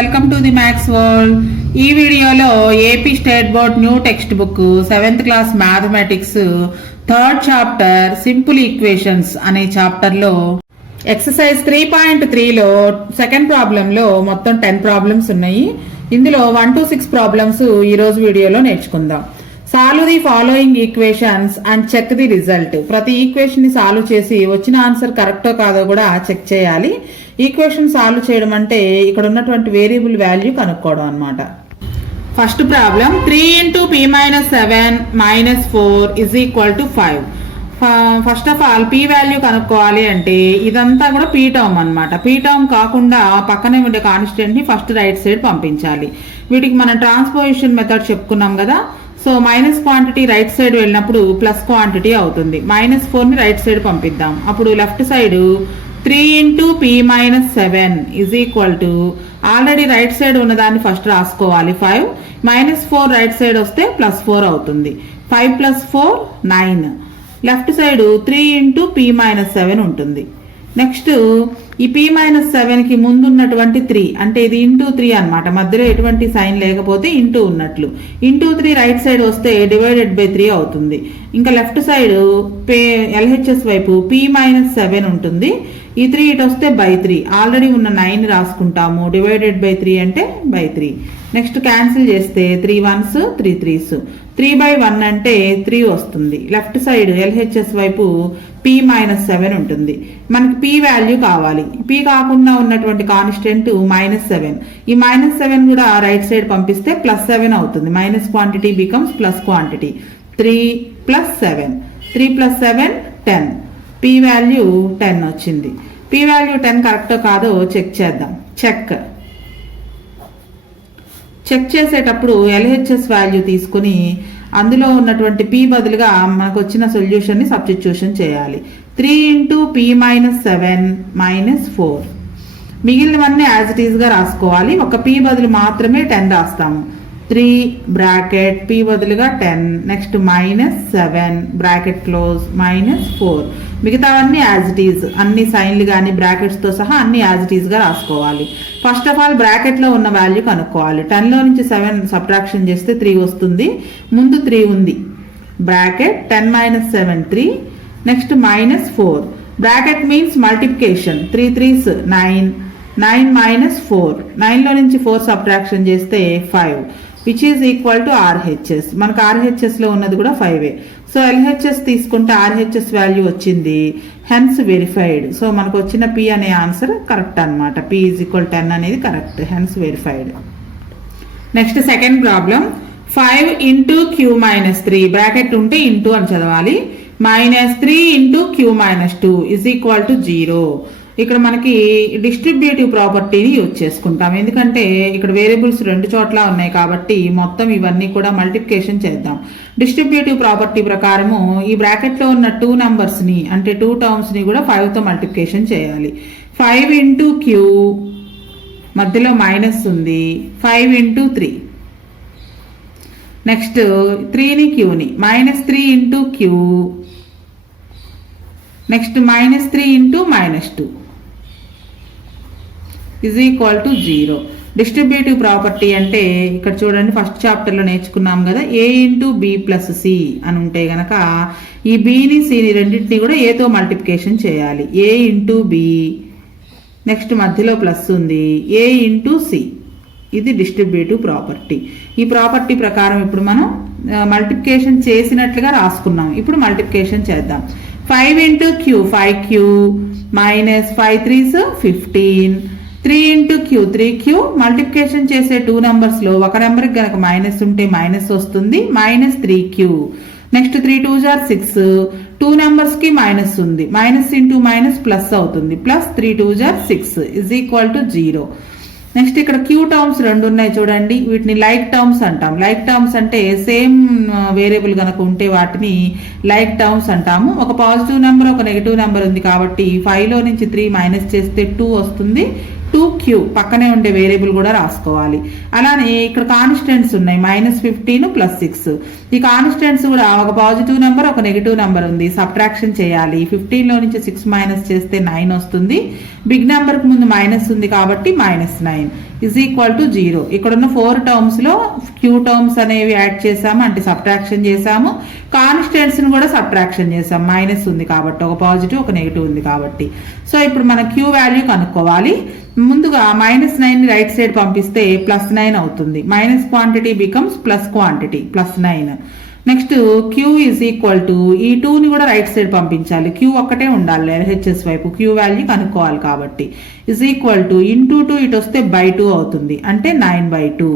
Welcome to the maths world. ఈ వీడియోలో AP state board new text book 7th class mathematics 3rd chapter simple equations అనే చాప్టర్లో exercise 3.3లో second ప్రాబ్లంలో మొత్తం 10 problems ఉన్నాయి. ఇందులో 1 to 6 ప్రాబ్లమ్స్ ఈరోజు వీడియోలో నేర్చుకుందాం. Solve the following equations and check the result. ప్రతి ఈక్వేషన్ ని సాల్వ్ చేసి వచ్చిన ఆన్సర్ కరెక్టో కాదో కూడా చెక్ చేయాలి. ఈక్వేషన్ సాల్వ్ చేయడం అంటే ఇక్కడ ఉన్నటువంటి వేరియబుల్ వాల్యూ కనుక్కోవడం అన్నమాట. First problem 3 into p minus 7 minus 4 is equal to 5. First of all P value కనుక్కోవాలి అంటే ఇదంతా కూడా పీ టర్మ్ అనమాట. పీ టర్మ్ కాకుండా పక్కనే ఉండే కాన్స్టెంట్ ని ఫస్ట్ రైట్ సైడ్ పంపించాలి. వీటికి మనం ట్రాన్స్పోజిషన్ మెథడ్ చెప్పుకున్నాం కదా. So minus quantity right side వెళ్ళినప్పుడు ప్లస్ క్వాంటిటీ అవుతుంది. -4 ని రైట్ సైడ్ పంపిద్దాం. అప్పుడు left side 3 into p minus 7 is equal to already right side ఉన్నదాన్ని ఫస్ట్ రాసుకోవాలి 5 -4 రైట్ సైడ్ వస్తే +4 అవుతుంది. 5 + 4 9. Left side 3 into p minus 7 ఉంటుంది. నెక్స్ట్ ఈ p minus 7 కి ముందు ఉన్నటువంటి 3 అంటే ఇది ఇంటూ 3 అనమాట. మధ్యలో ఎటువంటి సైన్ లేకపోతే ఇంటూ ఉన్నట్లు. ఇంటూ 3 రైట్ సైడ్ వస్తే /3 అవుతుంది. ఇంకా లెఫ్ట్ సైడ్ LHS వైపు p minus 7 ఉంటుంది. ఈ 3 ఇటు వస్తే /3. ఆల్రెడీ ఉన్న 9 రాసుకుంటాము. /3 అంటే /3. నెక్స్ట్ క్యాన్సిల్ చేస్తే 3 1s 3 3s. 3/1 అంటే 3 వస్తుంది. లెఫ్ట్ సైడ్ LHS వైపు p minus 7 ఉంటుంది. మనకి p వాల్యూ కావాలి. p కాకుండా ఉన్నటువంటి కాన్స్టెంట్ -7. ఈ -7 కూడా రైట్ సైడ్ పంపిస్తే +7 అవుతుంది. Minus quantity becomes plus quantity. 3 + 7 3 + 7 10. p value 10 వచ్చింది. p వాల్యూ 10 కరెక్టో కాదో చెక్ చేద్దాం. చెక్ చేసేటప్పుడు LHS వాల్యూ తీసుకుని అందులో ఉన్నటువంటి p బదులుగా మనకు వచ్చిన సొల్యూషన్ ని సబ్స్టిట్యూషన్ చేయాలి. 3 into p minus 7 minus 4. మిగిలినవన్నీ యాజ్ ఇట్ ఈస్ గా రాసుకోవాలి. ఒక p బదులు మాత్రమే 10 రాస్తాము. 3 బ్రాకెట్ p బదులుగా 10. Next -7 bracket close -4. మిగతావన్నీ యాజ్ ఇట్ ఈజ్, అన్ని సైన్లు కానీ బ్రాకెట్స్ తో సహా అన్ని యాజ్ ఇట్ ఈజ్ గా రాసుకోవాలి. ఫస్ట్ ఆఫ్ ఆల్ బ్రాకెట్ లో ఉన్న వాల్యూ కనుక్కోవాలి. 10 లో నుంచి 7 సబ్ట్రాక్షన్ చేస్తే 3 వస్తుంది. ముందు 3 ఉంది. Bracket 10 - 7 3. Next -4 bracket means multiplication. 3 3s 9. 9 - 4. 9 లో నుంచి 4 సబ్ట్రాక్షన్ చేస్తే 5 which is equal to RHS. మనకు RHS లో ఉన్నది కూడా 5. సో LHS తీసుకుంటే RHS వాల్యూ వచ్చింది. Hence verified. సో మనకు వచ్చిన p అనే ఆన్సర్ కరెక్ట్ అనమాట. p = 10 అనేది correct. Hence verified. Next second problem 5 into q - 3 bracket ఉంటే ఇంటూ అని చదవాలి. -3 into q - 2 is equal to 0. ఇక్కడ మనకి డిస్ట్రిబ్యూటివ్ ప్రాపర్టీని యూజ్ చేసుకుంటాం. ఎందుకంటే ఇక్కడ వేరియబుల్స్ 2 చోట్ల ఉన్నాయి కాబట్టి మొత్తం ఇవన్నీ కూడా మల్టిప్లికేషన్ చేద్దాం. డిస్ట్రిబ్యూటివ్ ప్రాపర్టీ ప్రకారము ఈ బ్రాకెట్లో ఉన్న 2 నంబర్స్ ని అంటే 2 టర్మ్స్ ని కూడా 5 తో మల్టిప్లికేషన్ చేయాలి. 5 into q మధ్యలో మైనస్ ఉంది. 5 into 3. నెక్స్ట్ 3ని qని -3 into q. Next -3 into -2 is equal to 0. Distributive property అంటే ఇక్కడ చూడండి ఫస్ట్ చాప్టర్లో నేర్చుకున్నాం కదా. a into b plus c అని ఉంటే గనక ఈ bని cని రెండింటిని కూడా aతో మల్టిప్లికేషన్ చేయాలి. a into b. నెక్స్ట్ మధ్యలో ప్లస్ ఉంది. a into c. ఇది డిస్ట్రిబ్యూటివ్ ప్రాపర్టీ. ఈ ప్రాపర్టీ ప్రకారం ఇప్పుడు మనం మల్టిప్లికేషన్ చేసినట్లుగా రాసుకున్నాం. ఇప్పుడు మల్టిప్లికేషన్ చేద్దాం. 5 into q 5q -5 3s 15. 3 into q 3q. Multiplication చేసే 2 నంబర్స్ లో ఒక నెంబర్ కి గనక మైనస్ ఉంటే మైనస్ వస్తుంది. -3q. Next 3 2s are 6. 2 numbers కి మైనస్ ఉంది. మైనస్ ఇంటూ మైనస్ ప్లస్ అవుతుంది. +3 2s are 6 is equal to 0. Next ఇక్కడ క్యూ టర్మ్స్ 2 ఉన్నాయి చూడండి. వీటిని లైక్ టర్మ్స్ అంటాం. లైక్ టర్మ్స్ అంటే సేమ్ వేరియబుల్ కనుక ఉంటే వాటిని లైక్ టర్మ్స్ అంటాము. ఒక పాజిటివ్ నెంబర్ ఒక నెగిటివ్ నెంబర్ ఉంది కాబట్టి 5 లో నుంచి 3 మైనస్ చేస్తే 2 వస్తుంది. 2q పక్కనే ఉండే వేరియబుల్ కూడా రాసుకోవాలి. అలానే ఇక్కడ కాన్స్టెంట్స్ ఉన్నాయి -15 + 6. ఈ కాన్స్టెంట్స్ కూడా ఒక పాజిటివ్ నెంబర్ ఒక నెగిటివ్ నెంబర్ ఉంది, సబ్ట్రాక్షన్ చేయాలి. 15లో నుంచి 6 మైనస్ చేస్తే 9 వస్తుంది. బిగ్ నెంబర్ కి ముందు మైనస్ ఉంది కాబట్టి -9 = 0. ఇక్కడ ఉన్న 4 టర్మ్స్ లో q టర్మ్స్ అనేవి యాడ్ చేసాము, అంటే సబ్ట్రాక్షన్ చేసాము. కాన్స్టెంట్స్ ని కూడా సబ్ట్రాక్షన్ చేసాము, మైనస్ ఉంది కాబట్టి, ఒక పాజిటివ్ ఒక నెగిటివ్ ఉంది కాబట్టి. సో ఇప్పుడు మన q వాల్యూ కనుక్కోవాలి. ముందుగా -9 ని రైట్ సైడ్ పంపిస్తే +9 అవుతుంది. Minus quantity becomes plus quantity +9. Next q ఈ 2 ని కూడా రైట్ సైడ్ పంపించాలి. q ఒక్కటే ఉండాలి LHS వైపు, q వాల్యూ కనుక్కోవాలి కాబట్టి. ఇంటూ 2 ఇటు వస్తే /2 అవుతుంది, అంటే 9/2.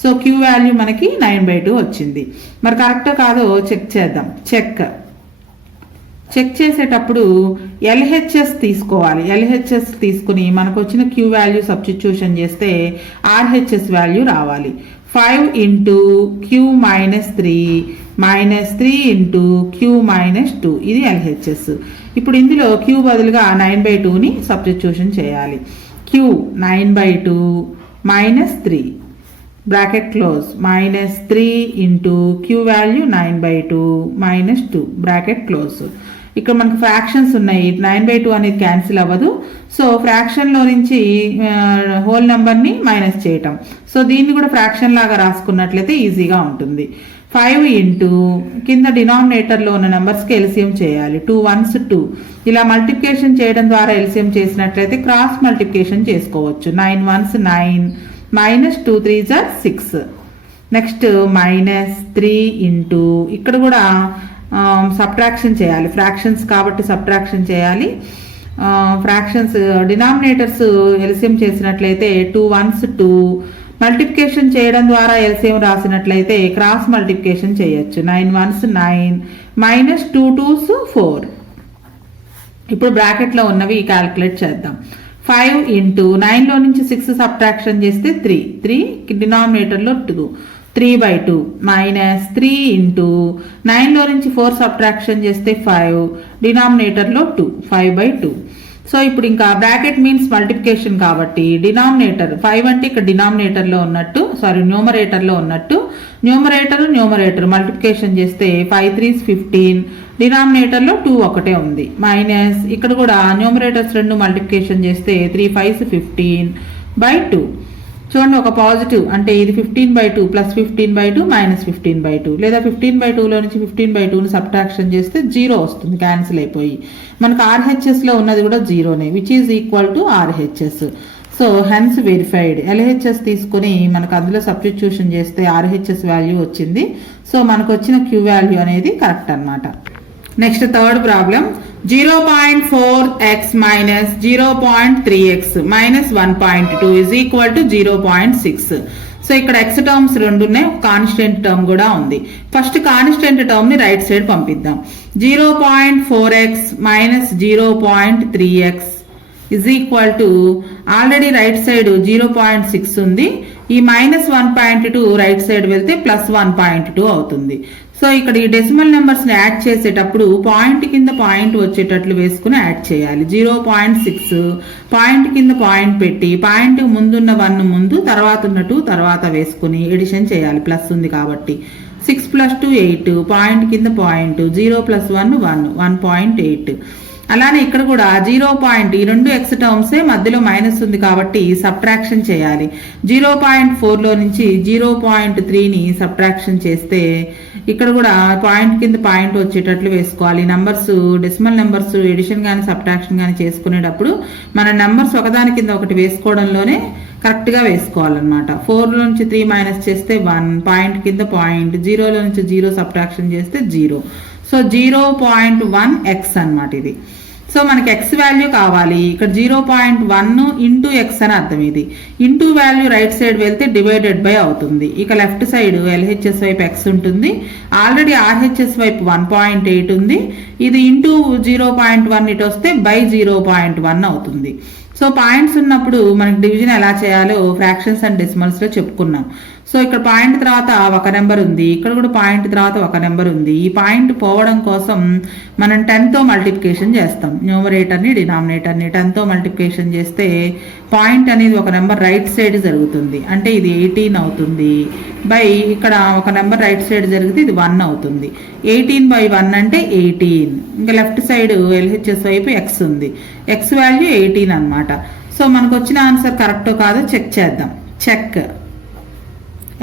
సో q వాల్యూ మనకి 9/2 వచ్చింది. మరి కరెక్టో కాదో చెక్ చేద్దాం. చెక్ చేసేటప్పుడు LHS తీసుకోవాలి. LHS తీసుకుని మనకు వచ్చిన q వాల్యూ సబ్స్టిట్యూషన్ చేస్తే RHS వాల్యూ రావాలి. 5 × q - 3 -3 × q - 2 ఇది LHS. ఇప్పుడు ఇందులో q బదులుగా 9/2ని సబ్స్టిట్యూషన్ చేయాలి. q 9/2 - 3 bracket close -3 × q value 9/2 - 2 bracket close. ఇక్కడ మనకు ఫ్రాక్షన్స్ ఉన్నాయి, 9/2 అనేది క్యాన్సిల్ అవ్వదు. సో ఫ్రాక్షన్ లో నుంచి హోల్ నెంబర్ ని మైనస్ చేయటం. సో దీన్ని కూడా ఫ్రాక్షన్ లాగా రాసుకున్నట్లయితే ఈజీగా ఉంటుంది. 5 కింద డినామినేటర్ లో ఉన్న నెంబర్స్ కి ఎల్సిఎం చేయాలి. 2 1s 2 ఇలా మల్టిప్లికేషన్ చేయడం ద్వారా ఎల్సిఎం చేసినట్లయితే క్రాస్ మల్టిప్లికేషన్ చేసుకోవచ్చు. 9 1s 9 -2 3s 6. నెక్స్ట్ -3 ఇక్కడ కూడా సబ్ట్రాక్షన్ చేయాలి, ఫ్రాక్షన్స్ కాబట్టి సబ్ట్రాక్షన్ చేయాలి. ఫ్రాక్షన్స్ డినామినేటర్స్ ఎల్సిఎం చేసినట్లయితే 2 1s 2 మల్టిప్లికేషన్ చేయడం ద్వారా ఎల్సిఎం రాసినట్లయితే క్రాస్ మల్టిప్లికేషన్ చేయొచ్చు. 9 1s 9 -2 2s 4. ఇప్పుడు బ్రాకెట్లో ఉన్నవి క్యాలిక్యులేట్ చేద్దాం. 5 × 9లో నుంచి 6 సబ్ట్రాక్షన్ చేస్తే 3 డినామినేటర్లో 2 3/2 -3 × 9లో నుంచి 4 సబ్ట్రాక్షన్ చేస్తే 5 డినామినేటర్లో 2 5/2. సో ఇప్పుడు ఇంకా బ్రాకెట్ మీన్స్ మల్టిప్లికేషన్ కాబట్టి డినామినేటర్ 5 అంటే ఇక్కడ డినామినేటర్లో ఉన్నట్టు, న్యూమరేటర్లో ఉన్నట్టు. న్యూమరేటర్ మల్టిప్లికేషన్ చేస్తే 5 3s 15 డినామినేటర్లో 2 ఒకటే ఉంది. మైనస్ ఇక్కడ కూడా న్యూమరేటర్స్ 2 మల్టిప్లికేషన్ చేస్తే 3 5s 15/2. చూడండి, ఒక పాజిటివ్ అంటే ఇది 15/2 +15/2 -15/2, లేదా 15/2లో నుంచి 15/2ని సబ్ట్రాక్షన్ చేస్తే 0 వస్తుంది, క్యాన్సిల్ అయిపోయి. మనకు RHS లో ఉన్నది కూడా 0నే, which is equal to RHS. So hence verified. LHS తీసుకుని మనకు అందులో సబ్స్టిట్యూషన్ చేస్తే RHS వాల్యూ వచ్చింది. సో మనకు వచ్చిన q వాల్యూ అనేది కరెక్ట్ అన్నమాట. Next third problem, 0.4x - 0.3x - 1.2 = 0.6. So ఇక్కడ x టర్మ్స్ 2 ఉన్నాయి, ఒక కాన్స్టెంట్ టర్మ్ కూడా ఉంది. ఫస్ట్ కాన్స్టెంట్ టర్మ్ ని రైట్ సైడ్ పంపిద్దాం. 0.4x - 0.3x already right side 0.6 ఉంది. ఈ -1.2 రైట్ సైడ్ వెళ్తే +1.2 అవుతుంది. సో ఇక్కడ ఈ డెసిమల్ నెంబర్స్ ని యాడ్ చేసేటప్పుడు పాయింట్ కింద పాయింట్ వచ్చేటట్లు వేసుకుని యాడ్ చేయాలి. 0.6 పాయింట్ కింద పాయింట్ పెట్టి పాయింట్ ముందున్న 1 ముందు, తర్వాత ఉన్న 2 తర్వాత వేసుకుని ఎడిషన్ చేయాలి, ప్లస్ ఉంది కాబట్టి. 6 + 2 8 పాయింట్ కింద పాయింట్, 0 + 1 1 1.8. అలానే ఇక్కడ కూడా 0. ఈ 2 x టర్మ్సే, మధ్యలో మైనస్ ఉంది కాబట్టి సబ్ట్రాక్షన్ చేయాలి. 0.4లో నుంచి 0.3ని సబ్ట్రాక్షన్ చేస్తే ఇక్కడ కూడా పాయింట్ కింద పాయింట్ వచ్చేటట్లు వేసుకోవాలి. నంబర్స్ డెసిమల్ నెంబర్స్ ఎడిషన్ కానీ సబ్ట్రాక్షన్ కానీ చేసుకునేటప్పుడు మన నెంబర్స్ ఒకదాని కింద ఒకటి వేసుకోవడంలోనే కరెక్ట్గా వేసుకోవాలన్నమాట. 4లో నుంచి 3 మైనస్ చేస్తే 1, పాయింట్ కింద పాయింట్, 0లో నుంచి 0 సబ్ట్రాక్షన్ చేస్తే 0. సో 0.1x అన్నమాట ఇది. సో మనకి x వాల్యూ కావాలి. ఇక్కడ 0.1 × x అని అర్థం. ఇది ఇంటూ వాల్యూ రైట్ సైడ్ వెళ్తే డివైడెడ్ బై అవుతుంది. ఇక లెఫ్ట్ సైడ్ LHS వైపు x ఉంటుంది, ఆల్రెడీ RHS వైపు 1.8 ఉంది. ఇది ఇంటూ 0.1 ఇటు వస్తే బై 0.1 అవుతుంది. సో పాయింట్స్ ఉన్నప్పుడు మనకి డివిజన్ ఎలా చేయాలో ఫ్రాక్షన్స్ అండ్ డెసిమల్స్ లో చెప్పుకున్నాం. సో ఇక్కడ పాయింట్ తర్వాత ఒక నెంబర్ ఉంది, ఇక్కడ కూడా పాయింట్ తర్వాత ఒక నెంబర్ ఉంది. ఈ పాయింట్ పోవడం కోసం మనం 10తో మల్టిప్లికేషన్ చేస్తాం. న్యూమరేటర్ని డినామినేటర్ని 10తో మల్టిప్లికేషన్ చేస్తే పాయింట్ అనేది ఒక నెంబర్ రైట్ సైడ్ జరుగుతుంది, అంటే ఇది 18 అవుతుంది. బై ఇక్కడ ఒక నెంబర్ రైట్ సైడ్ జరిగితే ఇది 1 అవుతుంది. 18/1 అంటే 18. ఇంకా లెఫ్ట్ సైడ్ LHS వైపు x ఉంది, x వాల్యూ 18 అనమాట. సో మనకు వచ్చిన ఆన్సర్ కరెక్టో కాదో చెక్ చేద్దాం. చెక్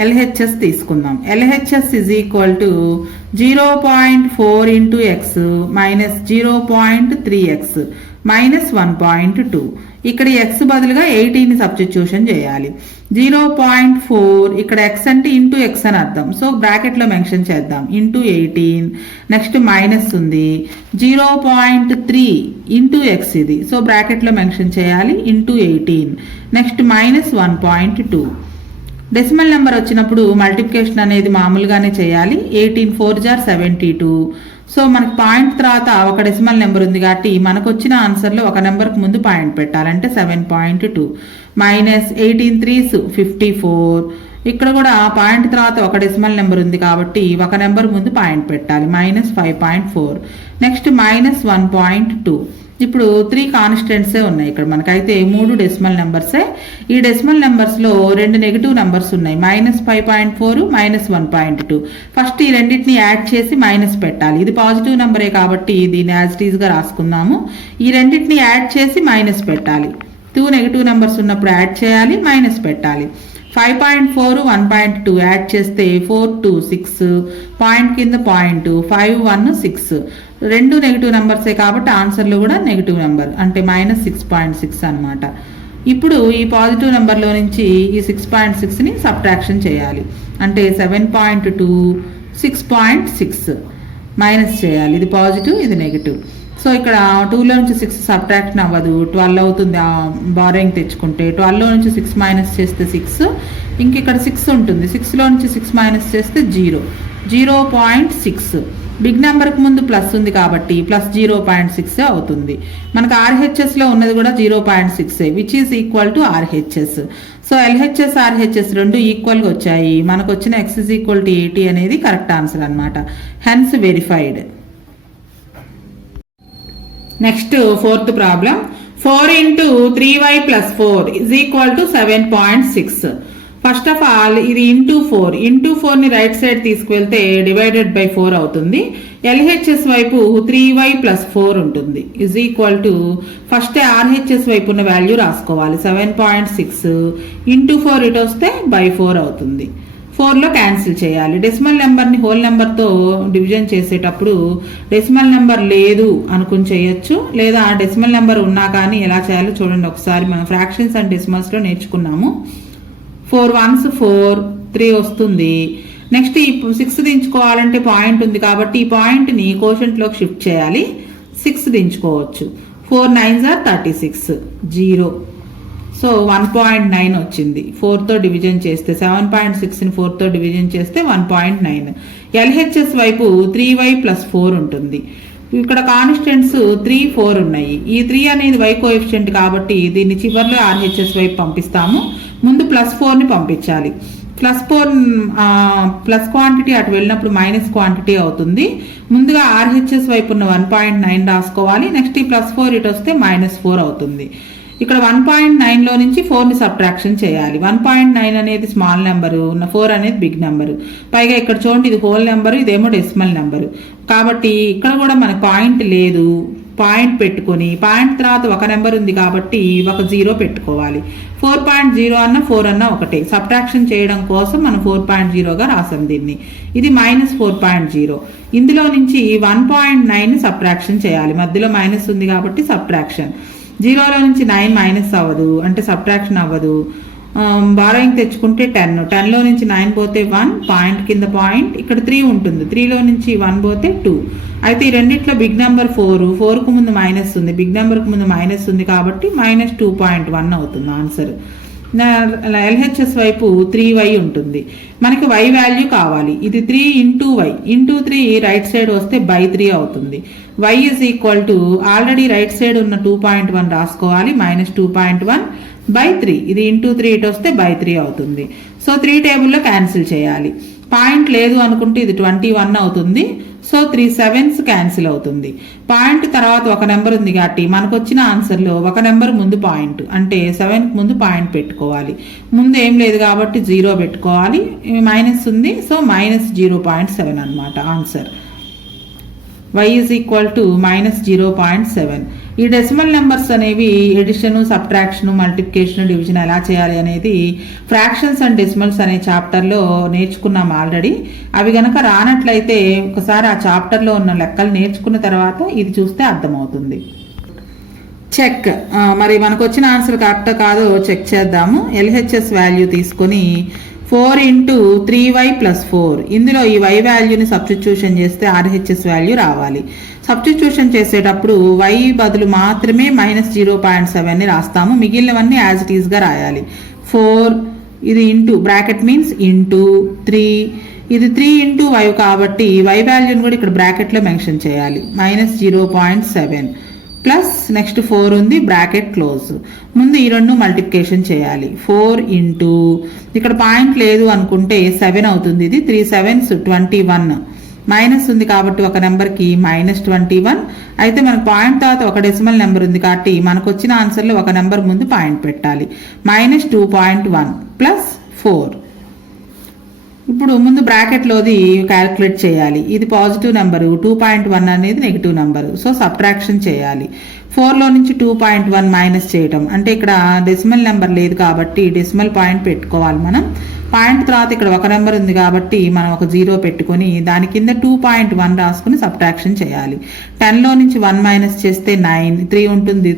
LHS తీసుకుందాం. LHS is equal to 0.4 into x minus 0.3x minus 1.2. ఇక్కడ x బదులుగా 18 సబ్స్టిట్యూషన్ చేయాలి. 0.4 ఇక్కడ x అంటే ఇంటూ x అని అర్థం, సో బ్రాకెట్లో మెన్షన్ చేద్దాం. ఇంటూ 18, నెక్స్ట్ మైనస్ ఉంది. 0.3 ఇంటూ x ఇది, సో బ్రాకెట్లో మెన్షన్ చేయాలి. Into 18, next minus 1.2. Decimal number వచ్చినప్పుడు మల్టిప్లికేషన్ అనేది మామూలుగానే చేయాలి. 18 4 * 72. సో మనకి పాయింట్ తర్వాత ఒక డెసిమల్ నెంబర్ ఉంది కాబట్టి మనకు వచ్చిన ఆన్సర్లో ఒక నెంబర్కి ముందు పాయింట్ పెట్టాలంటే 7.2 మైనస్ 18 3s 54. ఇక్కడ కూడా పాయింట్ తర్వాత ఒక డెసిమల్ నెంబర్ ఉంది కాబట్టి ఒక నెంబర్ ముందు పాయింట్ పెట్టాలి. Minus 5.4, next minus 1.2. ఇప్పుడు 3 కాన్స్టెంట్సే ఉన్నాయి ఇక్కడ మనకైతే, 3 డెసిమల్ నెంబర్సే. ఈ డెసిమల్ నెంబర్స్లో 2 నెగిటివ్ నెంబర్స్ ఉన్నాయి, మైనస్ 5.4 మైనస్ 1.2. ఫస్ట్ ఈ రెండింటిని యాడ్ చేసి మైనస్ పెట్టాలి. ఇది పాజిటివ్ నెంబరే కాబట్టి దీన్ని యాజ్ ఇట్ ఈజ్గా రాసుకుందాము. ఈ రెండింటిని యాడ్ చేసి మైనస్ పెట్టాలి. 2 నెగిటివ్ నెంబర్స్ ఉన్నప్పుడు యాడ్ చేయాలి, మైనస్ పెట్టాలి. 5.4 1.2 యాడ్ చేస్తే 4 2 6, పాయింట్ కింద పాయింట్ 5 1 6. 2 నెగిటివ్ నెంబర్సే కాబట్టి ఆన్సర్లో కూడా నెగిటివ్ నెంబర్ అంటే మైనస్ 6.6 అనమాట. ఇప్పుడు ఈ పాజిటివ్ నెంబర్లో నుంచి ఈ 6.6ని సబ్ట్రాక్షన్ చేయాలి, అంటే 7.2 6.6 మైనస్ చేయాలి. ఇది పాజిటివ్, ఇది నెగిటివ్. సో ఇక్కడ 2లో నుంచి 6 సబ్ట్రాక్షన్ అవ్వదు, 12 అవుతుంది. బారోయింగ్ తెచ్చుకుంటే 12లో నుంచి 6 మైనస్ చేస్తే 6, ఇంక ఇక్కడ 6 ఉంటుంది. 6లో నుంచి 6 మైనస్ చేస్తే 0.6. బిగ్ నెంబర్కి ముందు ప్లస్ ఉంది కాబట్టి ప్లస్ 0.6 అవుతుంది. మనకు RHSలో ఉన్నది కూడా 0.6, which is equal to RHS. So LHS RHS రెండు ఈక్వల్గా వచ్చాయి. మనకు వచ్చిన x is equal to 80 అనేది కరెక్ట్ ఆన్సర్ అనమాట. Hence verified. Next 4th problem. 4 into 3y plus 4 is equal to 7.6. First of all ఇది ఇంటూ 4ని రైట్ సైడ్ తీసుకువెళ్తే డివైడెడ్ బై 4 అవుతుంది. LHS వైపు 3y plus 4 ఉంటుంది. Is equal to first RHS వైపు ఉన్న వాల్యూ రాసుకోవాలి. 7.6 ఇంటూ 4 ఇటు వస్తే బై 4 అవుతుంది. 4లో క్యాన్సిల్ చేయాలి. డెసిమల్ నెంబర్ని హోల్ నెంబర్తో డివిజన్ చేసేటప్పుడు డెసిమల్ నెంబర్ లేదు అనుకుని చేయొచ్చు, లేదా డెసిమల్ నెంబర్ ఉన్నా కానీ ఎలా చేయాలో చూడండి ఒకసారి. మనం ఫ్రాక్షన్స్ అండ్ డెసిమల్స్లో నేర్చుకున్నాము. 4 1s 4 3 వస్తుంది. నెక్స్ట్ ఈ 6 దించుకోవాలంటే పాయింట్ ఉంది కాబట్టి ఈ పాయింట్ని కోషెంట్లోకి షిఫ్ట్ చేయాలి. 6 దించుకోవచ్చు. 4 9s are 36 0. సో 1.9 వచ్చింది. 4తో డివిజన్ చేస్తే 7.6ని 4తో డివిజన్ చేస్తే 1.9. LHS వైపు 3y plus 4 ఉంటుంది. ఇక్కడ కాన్స్టెంట్స్ 3 4 ఉన్నాయి. ఈ 3 అనేది y కోఎఫిషియంట్ కాబట్టి దీన్ని చివర్లో RHS వైపు పంపిస్తాము. ముందు +4ని పంపించాలి. +4 ప్లస్ క్వాంటిటీ అటు వెళ్ళినప్పుడు మైనస్ క్వాంటిటీ అవుతుంది. ముందుగా RHS వైపు ఉన్న 1.9 రాసుకోవాలి. నెక్స్ట్ ఈ +4 ఇటు వస్తే -4 అవుతుంది. ఇక్కడ 1.9లో నుంచి 4ని సబ్ట్రాక్షన్ చేయాలి. 1.9 అనేది స్మాల్ నెంబరు, 4 అనేది బిగ్ నెంబరు. పైగా ఇక్కడ చూడండి ఇది హోల్ నెంబరు, ఇదేమో డెసిమల్ నెంబరు. కాబట్టి ఇక్కడ కూడా మన పాయింట్ లేదు. పాయింట్ పెట్టుకొని పాయింట్ తర్వాత ఒక నెంబర్ ఉంది కాబట్టి ఒక 0 పెట్టుకోవాలి. 4.0 అన్న 4 అన్న ఒకటే. సబ్ట్రాక్షన్ చేయడం కోసం మనం 4.0గా రాసాం దీన్ని. ఇది -4.0. ఇందులో నుంచి 1.9 సబ్ట్రాక్షన్ చేయాలి. మధ్యలో మైనస్ ఉంది కాబట్టి సబ్ట్రాక్షన్. 0లో నుంచి 9 మైనస్ అవ్వదు, అంటే సబ్ట్రాక్షన్ అవ్వదు. బారోయింగ్ తెచ్చుకుంటే 10లో నుంచి 9 పోతే 1, పాయింట్ కింద పాయింట్, ఇక్కడ 3 ఉంటుంది. 3లో నుంచి 1 పోతే 2. అయితే ఈ రెండిట్లో బిగ్ నెంబర్ 4కు ముందు మైనస్ ఉంది, బిగ్ నెంబర్కు ముందు మైనస్ ఉంది కాబట్టి -2.1 అవుతుంది ఆన్సర్. LHS వైపు 3y ఉంటుంది. మనకి y వాల్యూ కావాలి. ఇది 3 into y into 3 right side వస్తే బై 3 అవుతుంది. y is equal to already right side ఉన్న 2.1 రాసుకోవాలి. -2.1 బై 3, ఇది ఇంటూ 3 ఇటు వస్తే బై 3 అవుతుంది. సో 3 టేబుల్లో క్యాన్సిల్ చేయాలి. పాయింట్ లేదు అనుకుంటే ఇది 21 అవుతుంది. సో 3 7s క్యాన్సిల్ అవుతుంది. పాయింట్ తర్వాత ఒక నెంబర్ ఉంది కాబట్టి మనకు వచ్చిన ఆన్సర్లో ఒక నెంబర్ ముందు పాయింట్, అంటే 7కి ముందు పాయింట్ పెట్టుకోవాలి. ముందు ఏం లేదు కాబట్టి 0 పెట్టుకోవాలి. మైనస్ ఉంది, సో -0.7 అనమాట answer. y is equal to -0.7. ఈ డెసిమల్ నెంబర్స్ అనేవి ఎడిషన్, సబ్ట్రాక్షన్, మల్టిప్లికేషన్, డివిజన్ ఎలా చేయాలి అనేది ఫ్రాక్షన్స్ అండ్ డెసిమల్స్ అనే చాప్టర్లో నేర్చుకున్నాం ఆల్రెడీ. అవి గనక రానట్లయితే ఒకసారి ఆ చాప్టర్లో ఉన్న లెక్కలు నేర్చుకున్న తర్వాత ఇది చూస్తే అర్థమవుతుంది. చెక్, మరి మనకు వచ్చిన ఆన్సర్ కరెక్ట్ కాదో చెక్ చేద్దాము. LHS వాల్యూ తీసుకొని 4 × 3y + 4, ఇందులో ఈ y వాల్యూని సబ్స్టిట్యూషన్ చేస్తే RHS వాల్యూ రావాలి. సబ్స్టిట్యూషన్ చేసేటప్పుడు y బదులు మాత్రమే -0.7ని రాస్తాము, మిగిలినవన్నీ యాజ్ ఇట్ ఈస్గా రాయాలి. 4 ఇది ఇంటూ బ్రాకెట్ మీన్స్ ఇంటూ 3, ఇది 3 × y కాబట్టి y వాల్యూని కూడా ఇక్కడ బ్రాకెట్లో మెన్షన్ చేయాలి. -0.7 ప్లస్ నెక్స్ట్ 4 ఉంది, బ్రాకెట్ క్లోజ్. ముందు ఈ రెండు మల్టిప్లికేషన్ చేయాలి. 4 ఇంటూ ఇక్కడ పాయింట్ లేదు అనుకుంటే 7 అవుతుంది. ఇది 3 7s 21, మైనస్ ఉంది కాబట్టి ఒక నెంబర్కి -21. అయితే మనకు పాయింట్ తర్వాత ఒక డెసిమల్ నెంబర్ ఉంది కాబట్టి మనకు వచ్చిన ఆన్సర్లో ఒక నెంబర్ ముందు పాయింట్ పెట్టాలి. -2.1 ప్లస్ 4. ఇప్పుడు ముందు బ్రాకెట్లోది క్యాలిక్యులేట్ చేయాలి. ఇది పాజిటివ్ నెంబరు, 2.1 అనేది నెగిటివ్ నెంబరు. సో సబ్ట్రాక్షన్ చేయాలి. 4లో నుంచి 2.1 మైనస్ చేయటం, అంటే ఇక్కడ డెసిమల్ నెంబర్ లేదు కాబట్టి డెసిమల్ పాయింట్ పెట్టుకోవాలి మనం. పాయింట్ తర్వాత ఇక్కడ ఒక నెంబర్ ఉంది కాబట్టి మనం ఒక 0 పెట్టుకొని దాని కింద 2.1 రాసుకుని సబ్ట్రాక్షన్ చేయాలి. 10లో నుంచి 1 మైనస్ చేస్తే 9, 3 ఉంటుంది.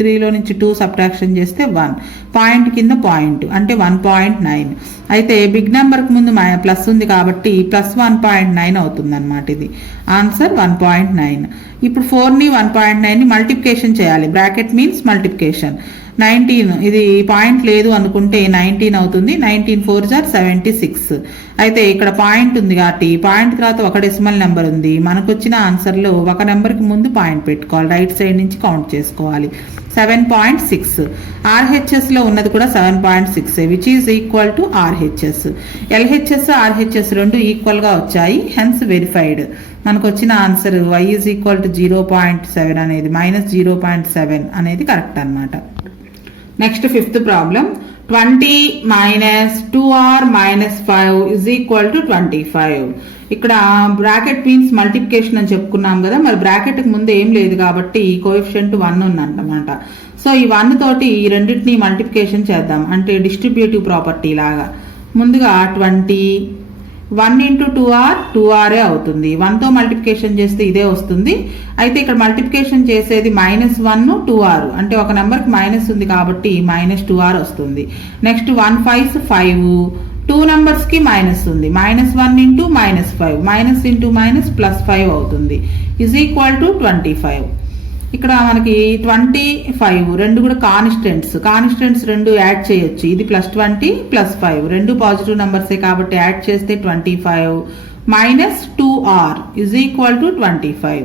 3లో నుంచి 2 సబ్ట్రాక్షన్ చేస్తే 1, పాయింట్ కింద పాయింట్ అంటే 1.9. అయితే బిగ్ నెంబర్కి ముందు ప్లస్ ఉంది కాబట్టి +1.9 అవుతుంది అనమాట. ఇది ఆన్సర్ 1.9. ఇప్పుడు 4ని 1.9ని మల్టిప్లికేషన్ చేయాలి. Bracket means multiplication. 19, ఇది పాయింట్ లేదు అనుకుంటే 19 అవుతుంది. 19 4s are 76. అయితే ఇక్కడ పాయింట్ ఉంది కాబట్టి పాయింట్ తర్వాత ఒక డెసిమల్ నెంబర్ ఉంది. మనకు వచ్చిన ఆన్సర్లో ఒక నెంబర్కి ముందు పాయింట్ పెట్టుకోవాలి, రైట్ సైడ్ నుంచి కౌంట్ చేసుకోవాలి. 7.6. RHSలో ఉన్నది కూడా 7.6, which is equal to RHS. LHS RHS రెండు ఈక్వల్గా వచ్చాయి, హెన్స్ వెరిఫైడ్. మనకు వచ్చిన answer y is equal to 0.7 అనేది -0.7 అనేది కరెక్ట్ అనమాట. Next 5th problem. 20 - 2r - 5 is equal to 25. ఇక్కడ బ్రాకెట్ మీన్స్ మల్టిప్లికేషన్ అని చెప్పుకున్నాం కదా, మరి బ్రాకెట్కి ముందు ఏం లేదు కాబట్టి కోఎఫిషియంట్ 1 ఉందన్నమాట. సో ఈ 1 తోటి ఈ రెండింటిని మల్టిప్లికేషన్ చేద్దాం, అంటే డిస్ట్రిబ్యూటివ్ ప్రాపర్టీ లాగా. ముందుగా 20, 1 × 2r 2r అవుతుంది. 1తో మల్టిప్లికేషన్ చేస్తే ఇదే వస్తుంది. అయితే ఇక్కడ మల్టిప్లికేషన్ చేసేది -1 2r, అంటే ఒక నెంబర్కి మైనస్ ఉంది కాబట్టి -2r వస్తుంది. నెక్స్ట్ 1 5s 5, 2 నెంబర్స్కి మైనస్ ఉంది. -1 × -5, +5 అవుతుంది. Is equal to 25. ఇక్కడ మనకి 25 రెండు కూడా కాన్స్టెంట్స్ రెండు యాడ్ చేయొచ్చు. ఇది +20 +5 రెండు పాజిటివ్ నెంబర్సే కాబట్టి యాడ్ చేస్తే 25 -2r is equal to 25.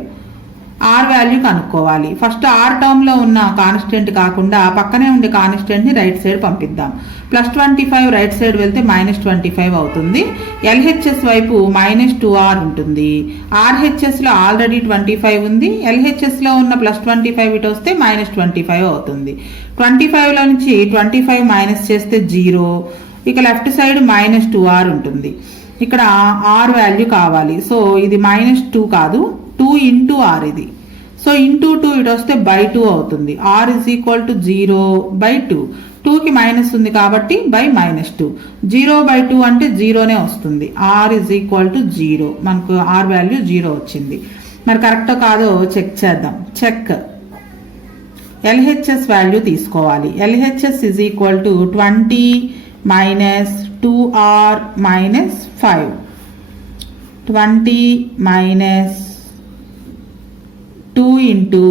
r value కనుక్కోవాలి. ఫస్ట్ r టర్మ్లో ఉన్న కాన్స్టెంట్ కాకుండా పక్కనే ఉండే కాన్స్టెంట్ని రైట్ సైడ్ పంపిద్దాం. +25 రైట్ సైడ్ వెళ్తే -25 అవుతుంది. LHS వైపు -2r ఉంటుంది. RHSలో ఆల్రెడీ 25 ఉంది. LHSలో ఉన్న +25 ఇటు వస్తే -25 అవుతుంది. 25లో నుంచి 25 మైనస్ చేస్తే 0, ఇక లెఫ్ట్ సైడ్ -2r ఉంటుంది. ఇక్కడ r వాల్యూ కావాలి. సో ఇది -2 కాదు, 2 × r ఇది. సో ఇంటూ 2 ఇటు వస్తే /2 అవుతుంది. r is equal to 0/2. 2కి మైనస్ ఉంది కాబట్టి -2. 0/2 అంటే 0నే వస్తుంది. r is equal to 0. మనకు r వాల్యూ 0 వచ్చింది. మరి కరెక్టో కాదో చెక్ చేద్దాం. చెక్. LHS వాల్యూ తీసుకోవాలి. LHS is equal to 20 - 2r - 5. 20 - 2 ×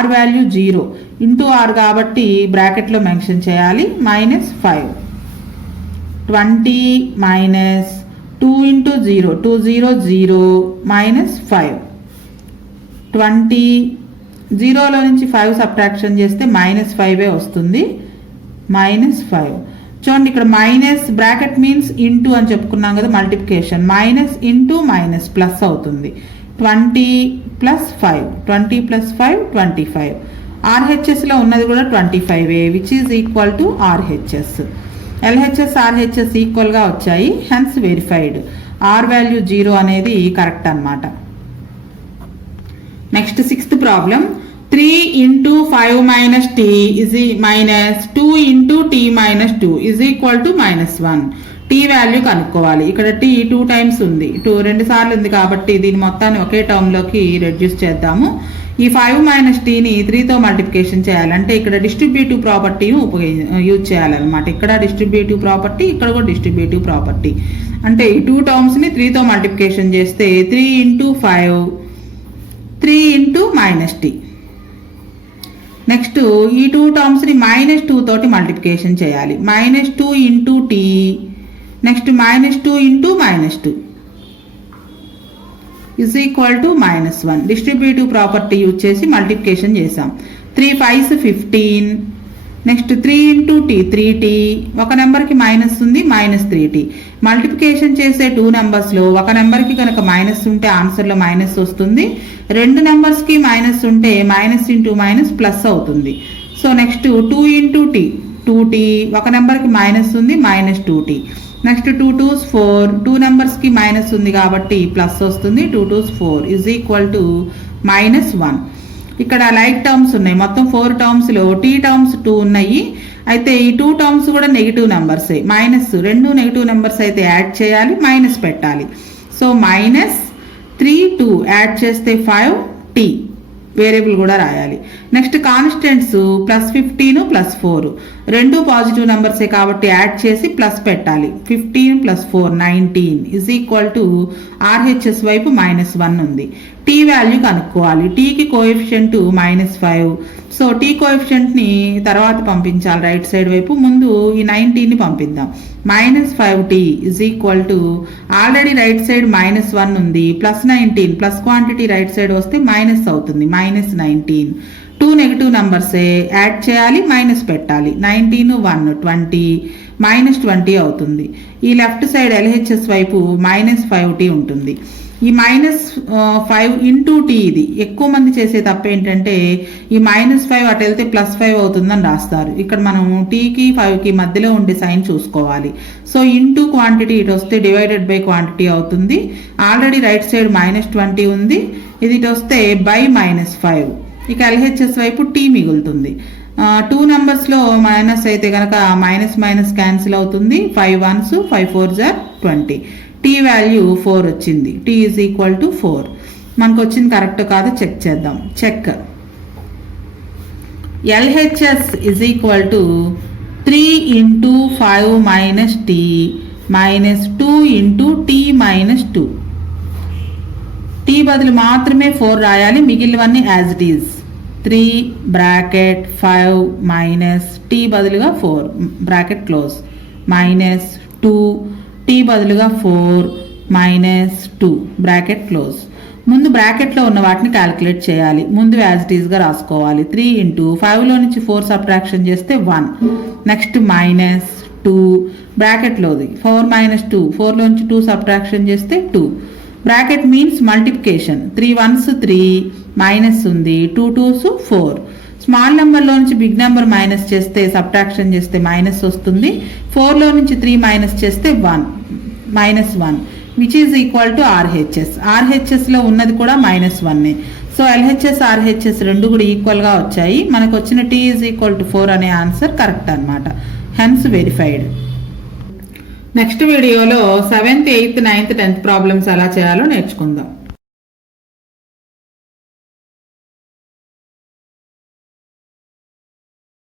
r value 0 × r కాబట్టి బ్రాకెట్లో మెన్షన్ చేయాలి -5. 20 - 2 × 0 2 0 0 -5. 20 0లో నుంచి 5 సబ్ట్రాక్షన్ చేస్తే -5 వస్తుంది. -5. చూడండి ఇక్కడ మైనస్ బ్రాకెట్ మీన్స్ ఇంటూ అని చెప్పుకున్నాం కదా, multiplication. Minus into minus plus అవుతుంది. 20 + 5, 20 + 5 25. RHSలో ఉన్నది కూడా 25 which is equal to RHS. LHS RHS ఈక్వల్గా వచ్చాయి, హెన్స్ వెరిఫైడ్. R వాల్యూ 0 అనేది కరెక్ట్ అన్నమాట. Next 6th problem. 3 × 5 - t - 2 × t - 2 = -1. Tea value కనుక్కోవాలి. ఇక్కడ టీ 2 టైమ్స్ ఉంది, 2 సార్లు ఉంది కాబట్టి దీని మొత్తాన్ని ఒకే టర్మ్లోకి రెడ్యూస్ చేద్దాము. ఈ 5 - tని 3తో మల్టిప్లికేషన్ చేయాలంటే ఇక్కడ డిస్ట్రిబ్యూటివ్ ప్రాపర్టీని యూజ్ చేయాలన్నమాట. ఇక్కడ డిస్ట్రిబ్యూటివ్ ప్రాపర్టీ, ఇక్కడ కూడా డిస్ట్రిబ్యూటివ్ ప్రాపర్టీ. అంటే ఈ 2 టర్మ్స్ని 3తో మల్టిప్లికేషన్ చేస్తే 3 × 5 3 × -t. నెక్స్ట్ ఈ 2 టర్మ్స్ని -2 తోటి మల్టిప్లికేషన్ చేయాలి. -2 × t, next -2 × -2 = -1. Distributive property use చేసి మల్టిప్లికేషన్ చేసాం. 3 × 5 = 15. Next 3 × t 3t. ఒక నెంబర్కి మైనస్ ఉంది, -3t. మల్టిప్లికేషన్ చేసే 2 నెంబర్స్లో ఒక నెంబర్కి కనుక మైనస్ ఉంటే ఆన్సర్లో మైనస్ వస్తుంది. 2 నెంబర్స్కి మైనస్ ఉంటే -× ప్లస్ అవుతుంది. So next 2 × t 2t. ఒక నెంబర్కి మైనస్ ఉంది, -2t. నెక్స్ట్ 2 × 2 = 4. 2 నెంబర్స్కి మైనస్ ఉంది కాబట్టి ప్లస్ వస్తుంది. 2 × 2 = 4 -1. ఇక్కడ లైక్ టర్మ్స్ ఉన్నాయి. మొత్తం 4 టర్మ్స్లో టీ టర్మ్స్ 2 ఉన్నాయి. అయితే ఈ 2 టర్మ్స్ కూడా నెగిటివ్ నెంబర్సే. రెండు నెగిటివ్ నెంబర్స్ అయితే యాడ్ చేయాలి, మైనస్ పెట్టాలి. సో -3 2 యాడ్ చేస్తే 5t. వేరియబుల్ కూడా రాయాలి. Next constants +15 +4. రెండు పాజిటివ్ నెంబర్సే కాబట్టి యాడ్ చేసి ప్లస్ పెట్టాలి. 15 + 4 19 RHS వైపు -1 ఉంది. టీ వాల్యూ కనుక్కోవాలి. టీకి కోఎఫిషియంట్ -5. సో టీ కోఎఫిషియంట్ని తర్వాత పంపించాలి రైట్ సైడ్ వైపు. ముందు ఈ 19ని పంపిద్దాం. -5t ఆల్రెడీ రైట్ సైడ్ -1 ఉంది, +19 ప్లస్ క్వాంటిటీ రైట్ సైడ్ వస్తే మైనస్ అవుతుంది, -19. 2 నెగిటివ్ నెంబర్సే యాడ్ చేయాలి, మైనస్ పెట్టాలి. 19 1 20 -20 అవుతుంది. ఈ లెఫ్ట్ సైడ్ LHS వైపు -5t ఉంటుంది. ఈ -5 × t ఇది ఎక్కువ మంది చేసే తప్పు ఏంటంటే ఈ -5 అటు వెళ్తే +5 అవుతుందని రాస్తారు. ఇక్కడ మనం టీకి 5కి మధ్యలో ఉండే సైన్ చూసుకోవాలి. సో ఇంటూ క్వాంటిటీ ఇటు వస్తే డివైడెడ్ బై క్వాంటిటీ అవుతుంది. ఆల్రెడీ రైట్ సైడ్ -20 ఉంది, ఇది ఇటు వస్తే బై -5. ఇక LHS వైపు టీ మిగులుతుంది. 2 నెంబర్స్లో మైనస్ అయితే కనుక మైనస్ క్యాన్సిల్ అవుతుంది. 5 1s 5 4s 20. టీ వాల్యూ 4 వచ్చింది. టీ = 4. మనకు వచ్చింది కరెక్ట్ కాదు చెక్ చేద్దాం. Check. LHS = 3 × 5 - t -2 × t - 2. Tea బదులు మాత్రమే 4 రాయాలి, మిగిలినవన్నీ as it is. 3 bracket 5 t బదులుగా 4 బ్రాకెట్ క్లోజ్ -2 t బదులుగా 4 -2 బ్రాకెట్ క్లోజ్. ముందు బ్రాకెట్లో ఉన్న వాటిని క్యాలిక్యులేట్ చేయాలి. ముందు యాజ్ ఇట్ ఈజ్గా రాసుకోవాలి. 3 × 5లో నుంచి 4 సబ్ట్రాక్షన్ చేస్తే 1. నెక్స్ట్ -2 బ్రాకెట్లోది 4 - 2 4లో నుంచి 2 సబ్ట్రాక్షన్ చేస్తే 2. Bracket means multiplication. 3 1s 3 minus ఉంది, 2 2s 4. స్మాల్ నెంబర్లో నుంచి బిగ్ నెంబర్ మైనస్ చేస్తే సబ్ట్రాక్షన్ చేస్తే మైనస్ వస్తుంది. 4లో నుంచి 3 మైనస్ చేస్తే 1 -1 which is equal to RHS. RHSలో ఉన్నది కూడా -1. సో LHS RHS రెండు కూడా ఈక్వల్గా వచ్చాయి. మనకు వచ్చిన T = 4 అనే ఆన్సర్ కరెక్ట్ అనమాట. Hence verified. నెక్స్ట్ వీడియోలో 7th 8th 9th 10th problems ఎలా చేయాలో నేర్చుకుందాం.